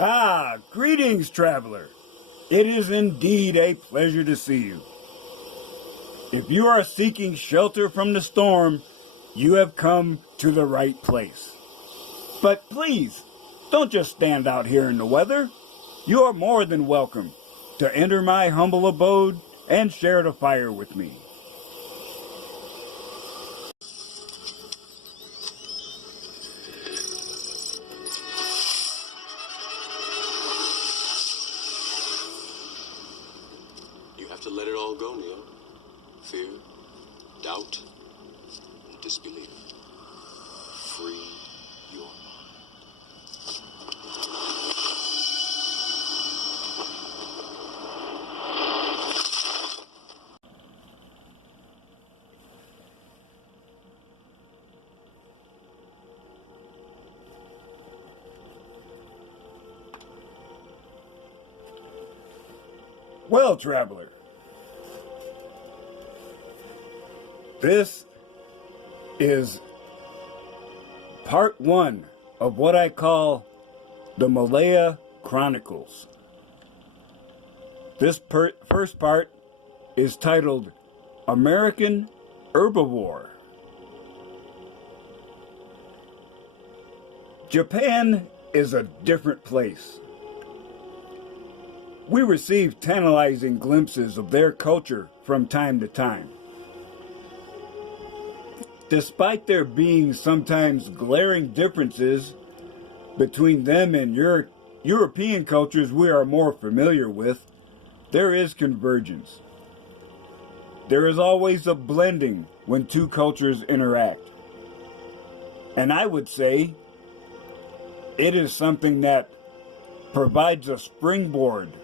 Ah, greetings, traveler. It is indeed a pleasure to see you. If you are seeking shelter from the storm, you have come to the right place. But please, don't just stand out here in the weather. You are more than welcome to enter my humble abode and share the fire with me. You have to let it all go, Neo. Fear, doubt, and disbelief. Free your mind. Well, traveler, this is part 1 of what I call the Malaya Chronicles. This first part is titled American Herbivore. Japan is a different place. We receive tantalizing glimpses of their culture from time to time. Despite there being sometimes glaring differences between them and European cultures we are more familiar with, there is convergence. There is always a blending when two cultures interact. And I would say it is something that provides a springboard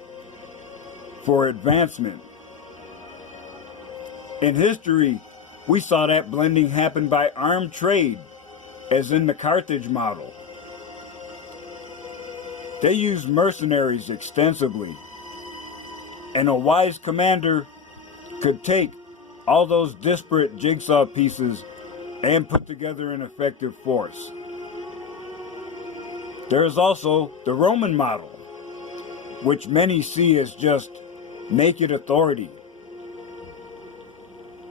for advancement. In history, we saw that blending happen by armed trade, as in the Carthage model. They used mercenaries extensively, and a wise commander could take all those disparate jigsaw pieces and put together an effective force. There is also the Roman model, which many see as just naked authority.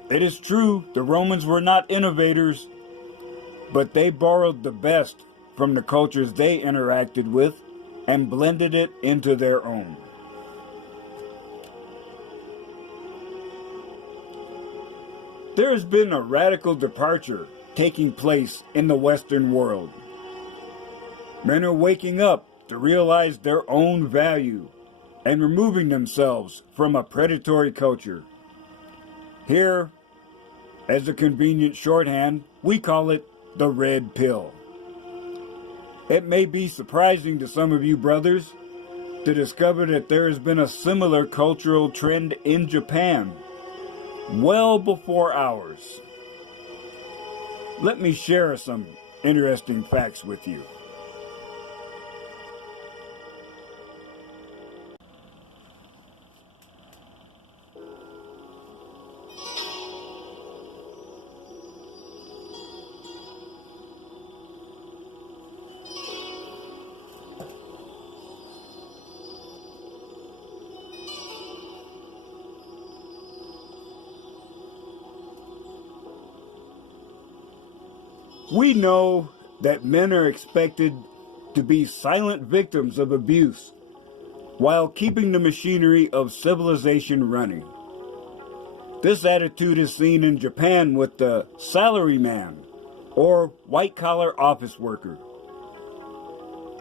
It is true the Romans were not innovators, but they borrowed the best from the cultures they interacted with and blended it into their own. There has been a radical departure taking place in the Western world. Men are waking up to realize their own value and removing themselves from a predatory culture. Here, as a convenient shorthand, we call it the red pill. It may be surprising to some of you brothers to discover that there has been a similar cultural trend in Japan, well before ours. Let me share some interesting facts with you. We know that men are expected to be silent victims of abuse while keeping the machinery of civilization running. This attitude is seen in Japan with the salaryman, or white-collar office worker.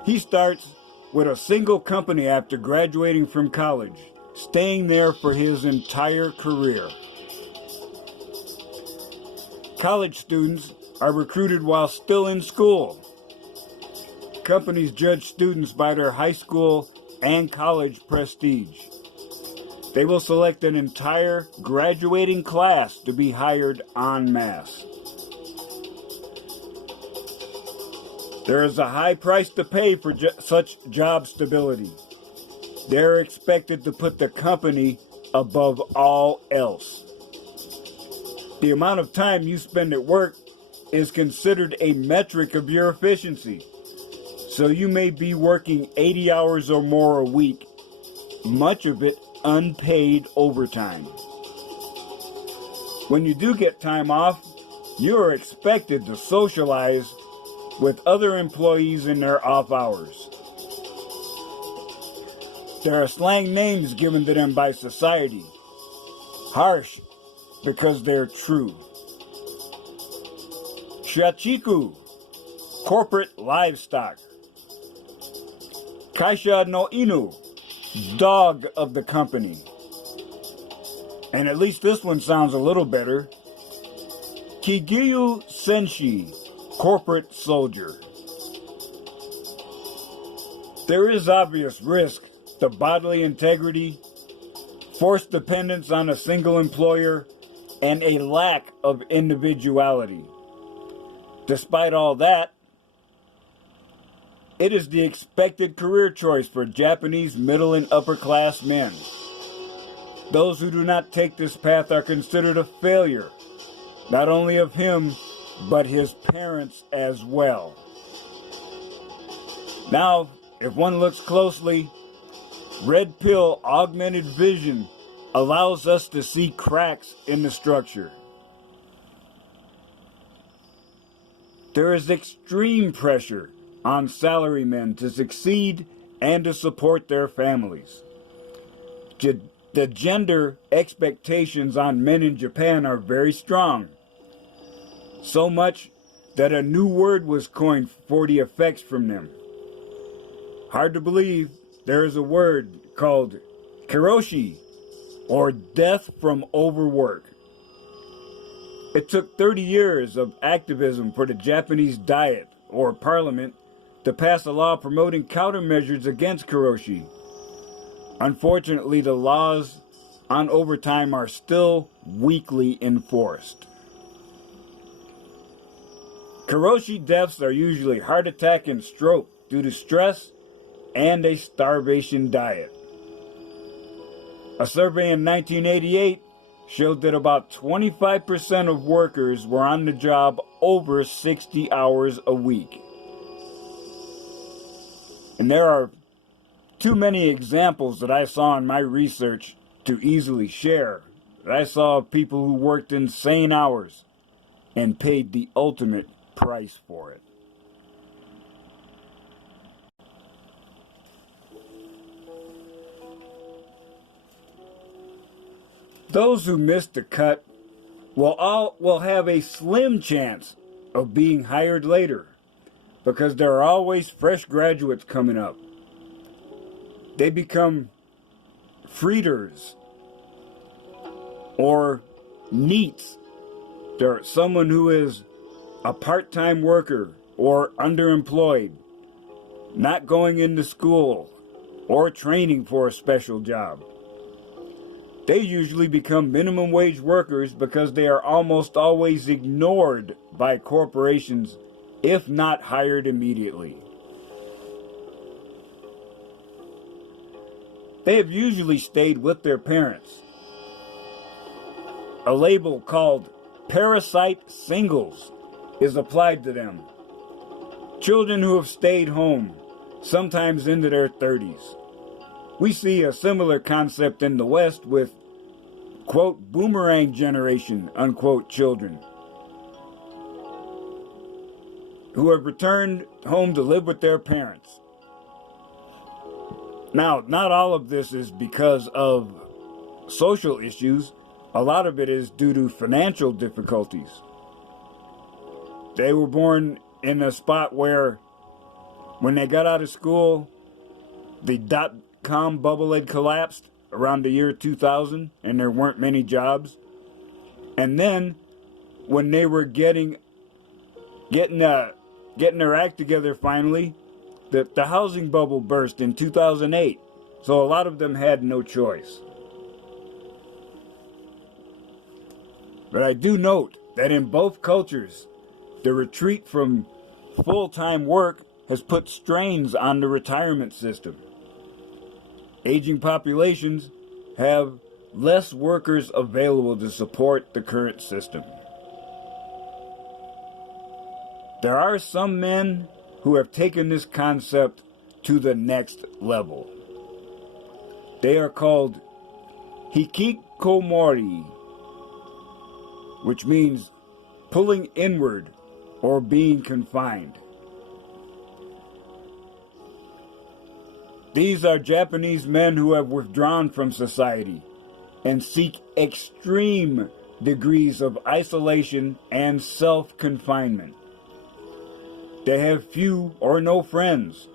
He starts with a single company after graduating from college, staying there for his entire career. College students are recruited while still in school. Companies judge students by their high school and college prestige. They will select an entire graduating class to be hired en masse. There is a high price to pay for such job stability. They're expected to put the company above all else. The amount of time you spend at work is considered a metric of your efficiency. So you may be working 80 hours or more a week, much of it unpaid overtime. When you do get time off, you are expected to socialize with other employees in their off hours. There are slang names given to them by society. Harsh, because they're true. Shachiku, corporate livestock. Kaisha no Inu, dog of the company. And at least this one sounds a little better. Kigyu Senshi, corporate soldier. There is obvious risk to bodily integrity, forced dependence on a single employer, and a lack of individuality. Despite all that, it is the expected career choice for Japanese middle and upper class men. Those who do not take this path are considered a failure, not only of him, but his parents as well. Now, if one looks closely, red pill augmented vision allows us to see cracks in the structure. There is extreme pressure on salarymen to succeed and to support their families. The gender expectations on men in Japan are very strong. So much that a new word was coined for the effects from them. Hard to believe, there is a word called Karoshi, or death from overwork. It took 30 years of activism for the Japanese Diet, or Parliament, to pass a law promoting countermeasures against Karoshi. Unfortunately, the laws on overtime are still weakly enforced. Karoshi deaths are usually heart attack and stroke due to stress and a starvation diet. A survey in 1988 showed that about 25% of workers were on the job over 60 hours a week. And there are too many examples that I saw in my research to easily share. I saw people who worked insane hours and paid the ultimate price for it. Those who missed the cut will have a slim chance of being hired later, because there are always fresh graduates coming up. They become Freeters or NEETs. They're someone who is a part-time worker or underemployed, not going into school or training for a special job. They usually become minimum wage workers because they are almost always ignored by corporations, if not hired immediately. They have usually stayed with their parents. A label called parasite singles is applied to them. Children who have stayed home, sometimes into their 30s. We see a similar concept in the West with, quote, boomerang generation, unquote, children who have returned home to live with their parents. Now, not all of this is because of social issues. A lot of it is due to financial difficulties. They were born in a spot where, when they got out of school, the dot-com bubble had collapsed around the year 2000, and there weren't many jobs. And then, when they were getting their act together finally, the housing bubble burst in 2008. So a lot of them had no choice. But I do note that in both cultures, the retreat from full-time work has put strains on the retirement system. Aging populations have less workers available to support the current system. There are some men who have taken this concept to the next level. They are called Hikikomori, which means pulling inward or being confined. These are Japanese men who have withdrawn from society and seek extreme degrees of isolation and self-confinement. They have few or no friends,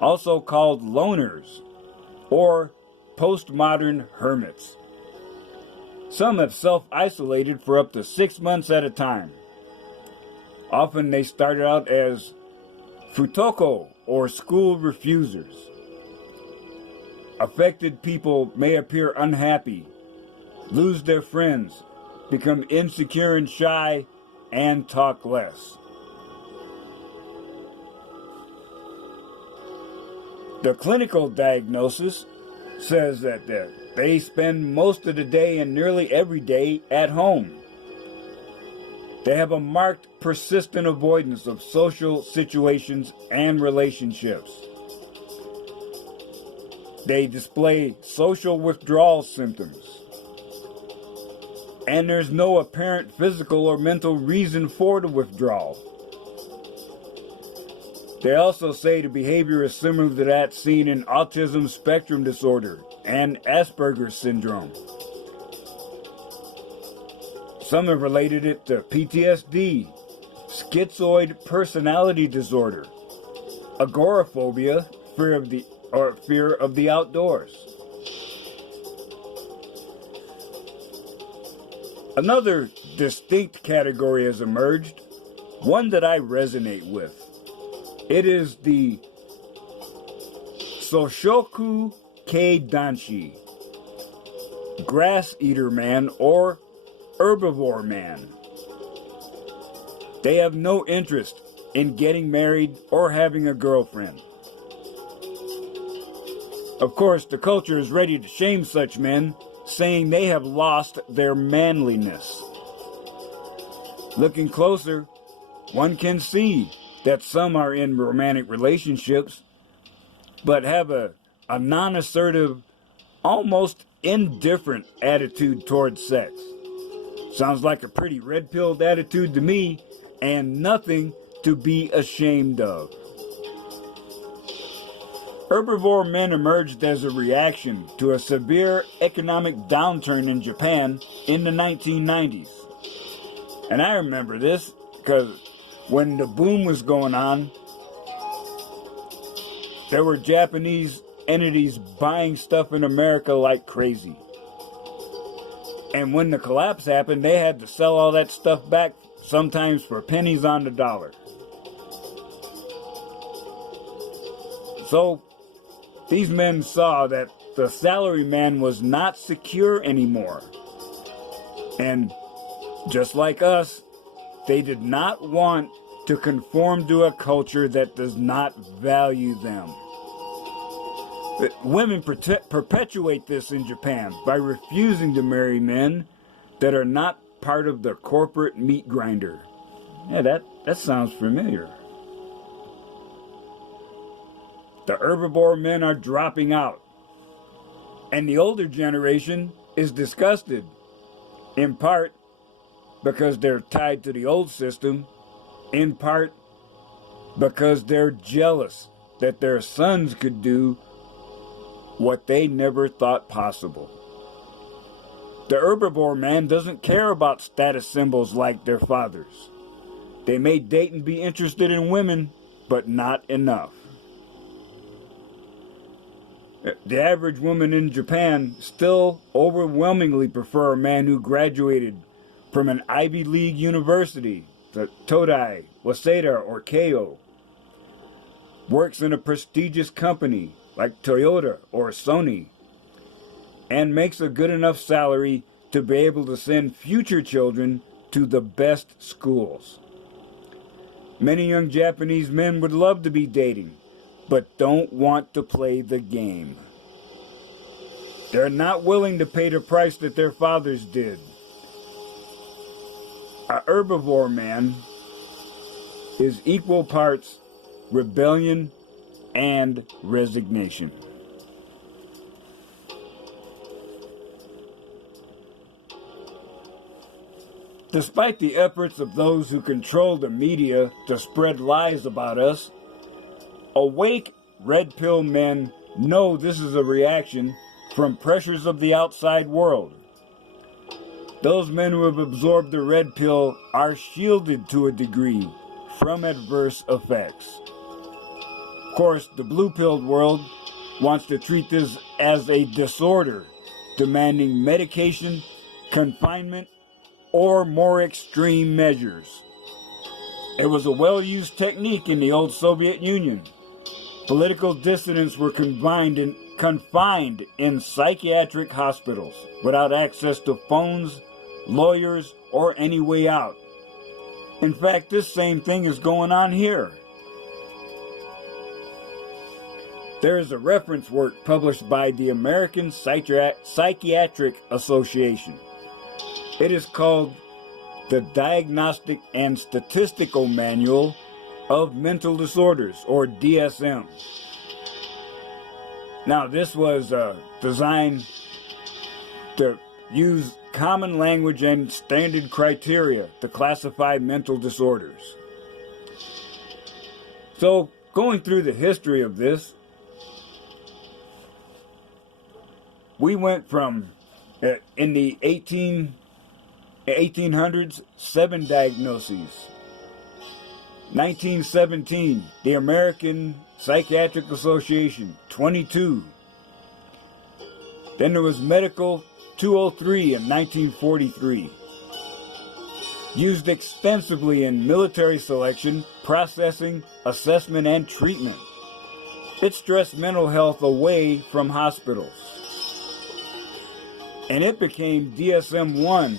also called loners or postmodern hermits. Some have self-isolated for up to 6 months at a time. Often they started out as futoko or school refusers. Affected people may appear unhappy, lose their friends, become insecure and shy, and talk less. The clinical diagnosis says that they spend most of the day and nearly every day at home. They have a marked, persistent avoidance of social situations and relationships. They display social withdrawal symptoms. And there's no apparent physical or mental reason for the withdrawal. They also say the behavior is similar to that seen in autism spectrum disorder and Asperger's syndrome. Some have related it to PTSD, schizoid personality disorder, agoraphobia, fear of the outdoors. Another distinct category has emerged, one that I resonate with. It is the Soshoku Keidanshi, grass eater man or herbivore man. They have no interest in getting married or having a girlfriend. Of course, the culture is ready to shame such men, saying they have lost their manliness. Looking closer, one can see that some are in romantic relationships, but have a non-assertive, almost indifferent attitude towards sex. Sounds like a pretty red-pilled attitude to me, and nothing to be ashamed of. Herbivore men emerged as a reaction to a severe economic downturn in Japan in the 1990s. And I remember this because when the boom was going on, there were Japanese entities buying stuff in America like crazy. And when the collapse happened, they had to sell all that stuff back, sometimes for pennies on the dollar. So these men saw that the salaryman was not secure anymore. And just like us, they did not want to conform to a culture that does not value them. Women perpetuate this in Japan by refusing to marry men that are not part of the corporate meat grinder. Yeah, that sounds familiar. The herbivore men are dropping out, and the older generation is disgusted, in part because they're tied to the old system, in part because they're jealous that their sons could do what they never thought possible. The herbivore man doesn't care about status symbols like their fathers. They may date and be interested in women, but not enough. The average woman in Japan still overwhelmingly prefer a man who graduated from an Ivy League university, the Todai, Waseda, or Keio, works in a prestigious company like Toyota or Sony, and makes a good enough salary to be able to send future children to the best schools. Many young Japanese men would love to be dating, but don't want to play the game. They're not willing to pay the price that their fathers did. A herbivore man is equal parts rebellion, and resignation. Despite the efforts of those who control the media to spread lies about us, awake red pill men know this is a reaction from pressures of the outside world. Those men who have absorbed the red pill are shielded to a degree from adverse effects. Of course, the blue-pilled world wants to treat this as a disorder, demanding medication, confinement, or more extreme measures. It was a well-used technique in the old Soviet Union. Political dissidents were confined in psychiatric hospitals without access to phones, lawyers, or any way out. In fact, this same thing is going on here. There is a reference work published by the American Psychiatric Association. It is called the Diagnostic and Statistical Manual of Mental Disorders, or DSM. Now, this was designed to use common language and standard criteria to classify mental disorders. So, going through the history of this, we went from, in the 1800s, 7 diagnoses. 1917, the American Psychiatric Association, 22. Then there was Medical 203 in 1943. Used extensively in military selection, processing, assessment, and treatment. It stressed mental health away from hospitals. And it became DSM-1,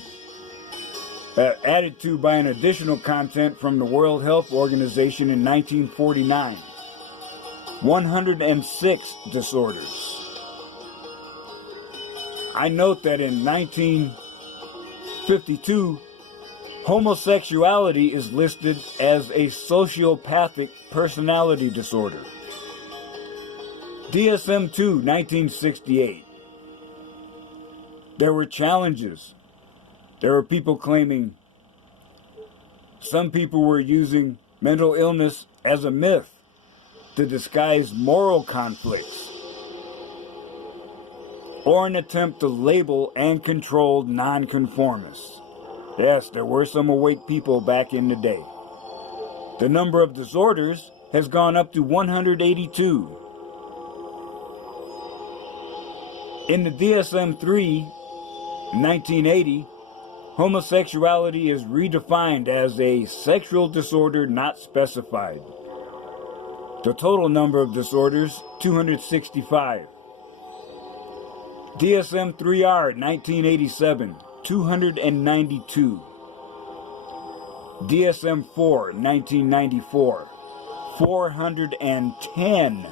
added to by an additional content from the World Health Organization in 1949. 106 disorders. I note that in 1952, homosexuality is listed as a sociopathic personality disorder. DSM-2, 1968. There were challenges. There were people claiming some people were using mental illness as a myth to disguise moral conflicts or an attempt to label and control nonconformists. Yes, there were some awake people back in the day. The number of disorders has gone up to 182. In the DSM-3, 1980, homosexuality is redefined as a sexual disorder not specified. The total number of disorders, 265. DSM-3R, 1987, 292. DSM-4, 1994, 410.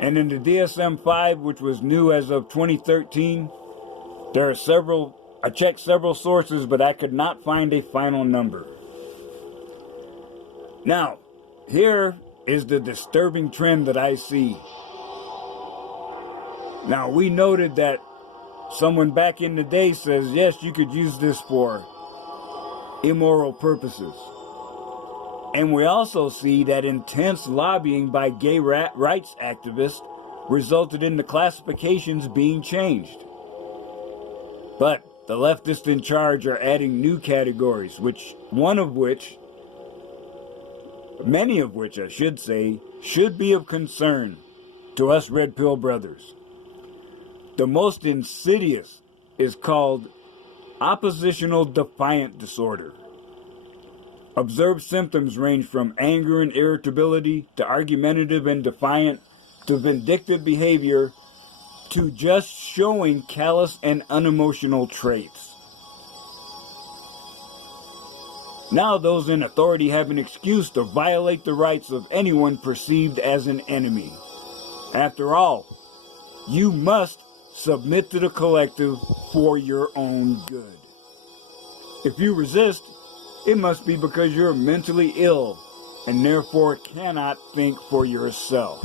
And in the DSM-5, which was new as of 2013, there are several, I checked several sources, but I could not find a final number. Now, here is the disturbing trend that I see. Now, we noted that someone back in the day says, yes, you could use this for immoral purposes. And we also see that intense lobbying by gay rights activists resulted in the classifications being changed. But the leftists in charge are adding new categories, many of which I should say, should be of concern to us Red Pill brothers. The most insidious is called oppositional defiant disorder. Observed symptoms range from anger and irritability to argumentative and defiant to vindictive behavior to just showing callous and unemotional traits. Now those in authority have an excuse to violate the rights of anyone perceived as an enemy. After all, you must submit to the collective for your own good. If you resist, it must be because you're mentally ill and therefore cannot think for yourself.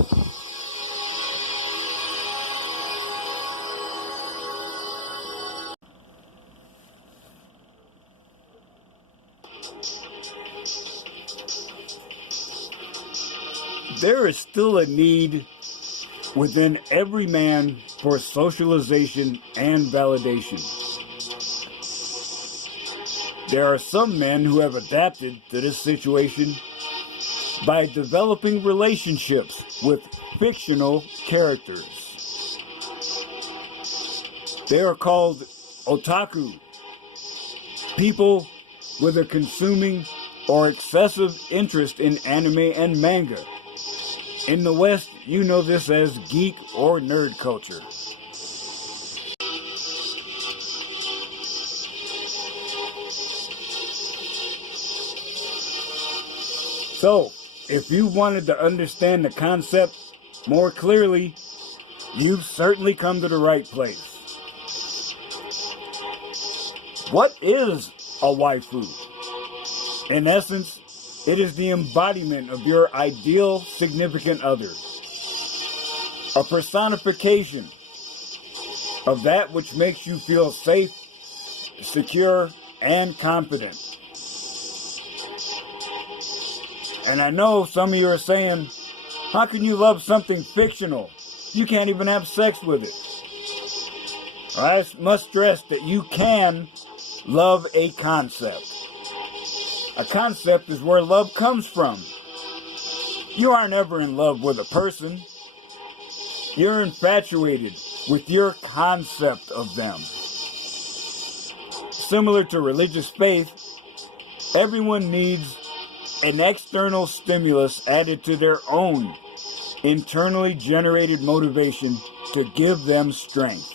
There is still a need within every man for socialization and validation. There are some men who have adapted to this situation by developing relationships with fictional characters. They are called Otaku, people with a consuming or excessive interest in anime and manga. In the West, you know this as geek or nerd culture. So, if you wanted to understand the concept more clearly, you've certainly come to the right place. What is a waifu? In essence, it is the embodiment of your ideal significant other, a personification of that which makes you feel safe, secure, and confident. And I know some of you are saying, how can you love something fictional? You can't even have sex with it. I must stress that you can love a concept. A concept is where love comes from. You aren't ever in love with a person. You're infatuated with your concept of them. Similar to religious faith, everyone needs an external stimulus added to their own internally generated motivation to give them strength.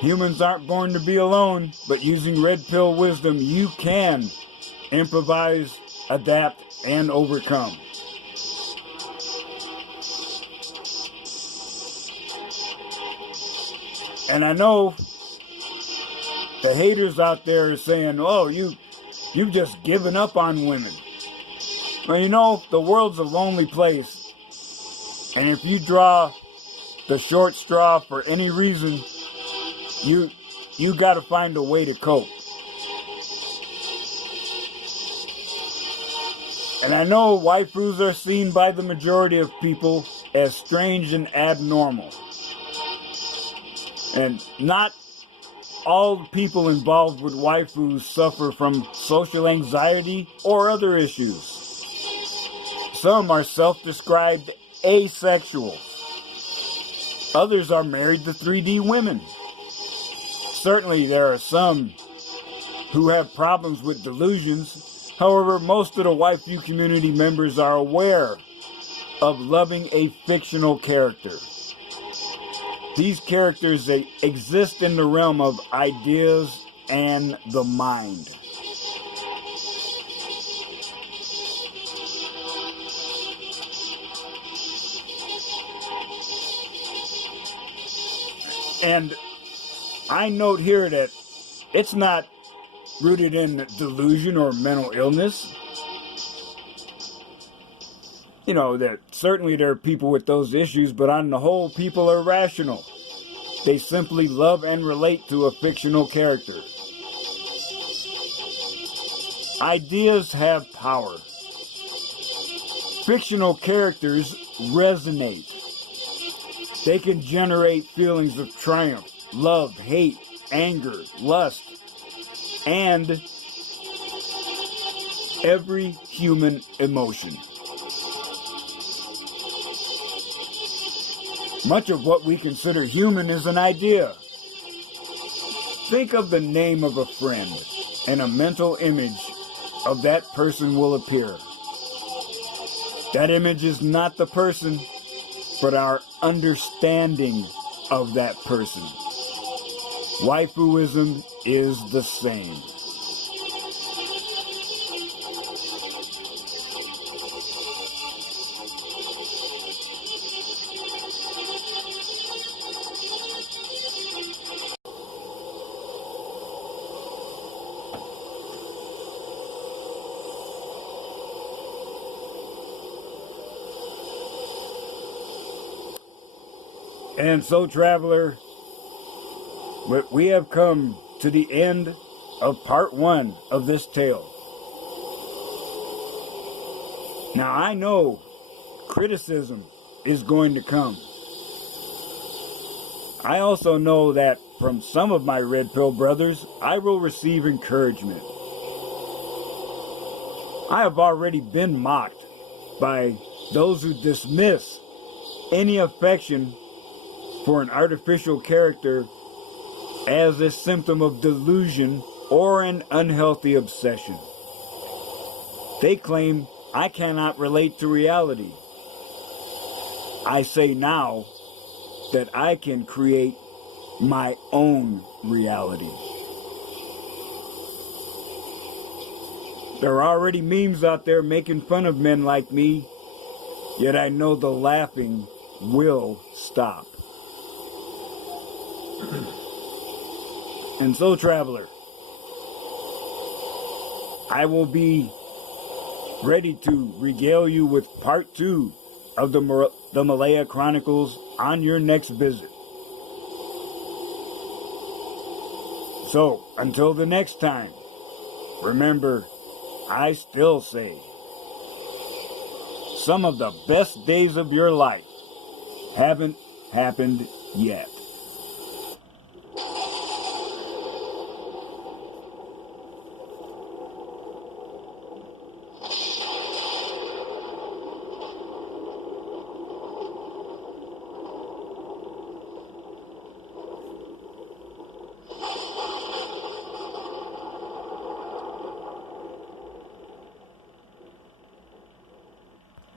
Humans aren't born to be alone, but using red pill wisdom, you can improvise, adapt, and overcome. And I know the haters out there are saying, oh, you've just given up on women. Well, you know, the world's a lonely place. And if you draw the short straw for any reason, you got to find a way to cope. And I know waifus are seen by the majority of people as strange and abnormal. And not all people involved with waifus suffer from social anxiety or other issues. Some are self-described asexuals. Others are married to 3D women. Certainly there are some who have problems with delusions. However, most of the waifu community members are aware of loving a fictional character. These characters, they exist in the realm of ideas and the mind. And I note here that it's not rooted in delusion or mental illness. You know, that certainly there are people with those issues, but on the whole, people are rational. They simply love and relate to a fictional character. Ideas have power. Fictional characters resonate. They can generate feelings of triumph, love, hate, anger, lust, and every human emotion. Much of what we consider human is an idea. Think of the name of a friend, and a mental image of that person will appear. That image is not the person, but our understanding of that person. Waifuism is the same. And so, traveler, we have come to the end of part 1 of this tale. Now, I know criticism is going to come. I also know that from some of my Red Pill brothers, I will receive encouragement. I have already been mocked by those who dismiss any affection for an artificial character as a symptom of delusion or an unhealthy obsession. They claim I cannot relate to reality. I say now that I can create my own reality. There are already memes out there making fun of men like me, yet I know the laughing will stop. And so, traveler, I will be ready to regale you with part 2 of the Malaya Chronicles on your next visit. So, until the next time, remember, I still say, some of the best days of your life haven't happened yet.